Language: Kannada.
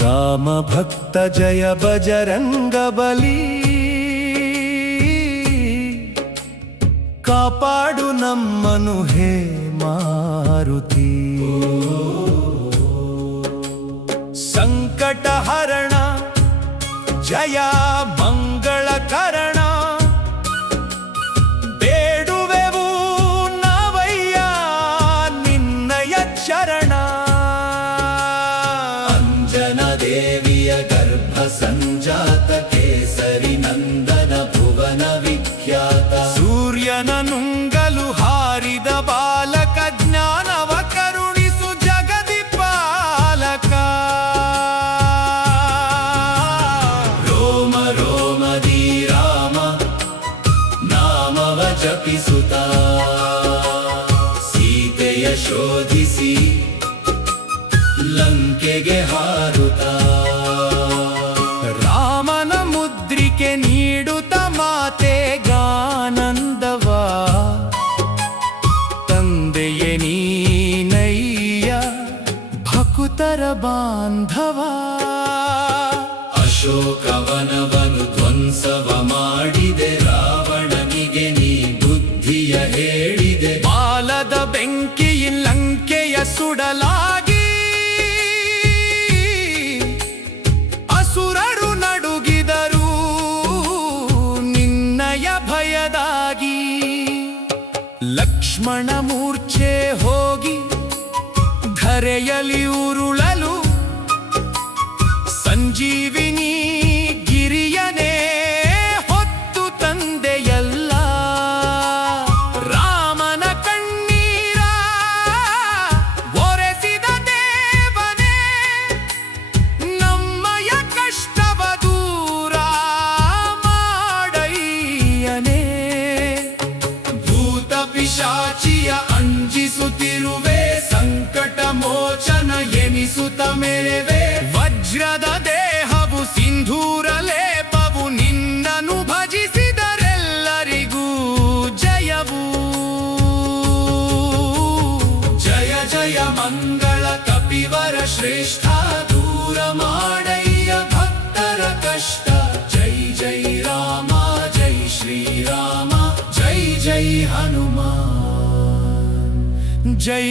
ರಾಮ ಭಕ್ತ ಜಯ ಬಜರಂಗ ಬಲಿ, ಕಾಪಾಡು ನಮ್ಮನು ಹೇ ಮಾರುತಿ. ಸಂಕಟ ಹರಣ ಜಯ ಮಂಗಳ ಕರಣ, ಬೇಡುವೆವು ನಾವಯ್ಯ ನಿನ್ನಯ ಚರಣ. ದೇವಿಯ ಗರ್ಭ ಸಂಜಾತ ಕೇಸರಿ ನಂದನ ಭುವನ ವಿಖ್ಯಾತ, ಸೂರ್ಯನ ನುಂಗಲು ಹಾರಿದ ಬಾಲಕ, ಜ್ಞಾನವ ಕರುಣಿಸು ಜಗದಿ ಪಾಲಕ. ರೋಮ ರೋಮದಿ ರಾಮ ನಾಮವ ಜಪಿಸುತ್ತ, ಸೀತೆಯ ಶೋಧಿಸಿ ಲಂಕೆಗೆ ಹಾರುತ್ತ, ರಾಮನ ಮುದ್ರಿಕೆ ನೀಡುತ್ತ ಮಾತೆಗಾನಂದವ. ತಂದೆಯೇ ನೀನಯ್ಯ ಭಕುತರ ಬಾಂಧವ. ಅಶೋಕವನವನು ಧ್ವಂಸವ ಮಾಡಿದೆ, ರಾವಣನಿಗೆ ನೀ ಬುದ್ಧಿಯ ಹೇಳಿದೆ. ಬಾಲದ ಬೆಂಕಿಯ ಲಂಕೆಯ ಸುಡಲಾಗಿ, ಅಸುರರು ನಡುಗಿದರು ನಿನ್ನಯ ಭಯದಾಗಿ. ಲಕ್ಷ್ಮಣ ಮೂರ್ಛೆ ಹೋಗಿ ಧರೆಯಲ್ಲಿ ಉರುಳಲು, ಸಂಜೀವಿನಿ ಗಿರಿಯನೇ ಹೊತ್ತು ತಂದೆಯಲ್ಲ. ರಾಮನ ಕಣ್ಣೀರ ಒರೆಸಿದ ದೇವನೇ, ನಮ್ಮಯ ಕಷ್ಟವ ದೂರ ಮಾಡಯ್ಯನೇ. ಭೂತ ಪಿಶಾಚಿಯ ಅಂಜಿಸುತ್ತಿರುವೆ, ಸಂಕಟ ಮೋಚನ ಎನಿಸುತ್ತ ಮೆರೆವೆ. ವಜ್ರದ ದೇಹವು ಸಿಂಧೂರ ಲೇಪವು, ನಿನ್ನನು ಭಜಿಸಿದರೆಲ್ಲರಿಗೂ ಜಯವು. ಜಯ ಜಯ ಮಂಗಳ ಕಪಿವರ ಶ್ರೇಷ್ಠ, ದೂರ ಮಾಡಯ್ಯ ಭಕ್ತರ ಕಷ್ಟ. ಜೈ ಜೈ ರಾಮ ಜೈ ಶ್ರೀರಾಮ, ಜೈ ಜೈ ಹನುಮಾನ್, ಜೈ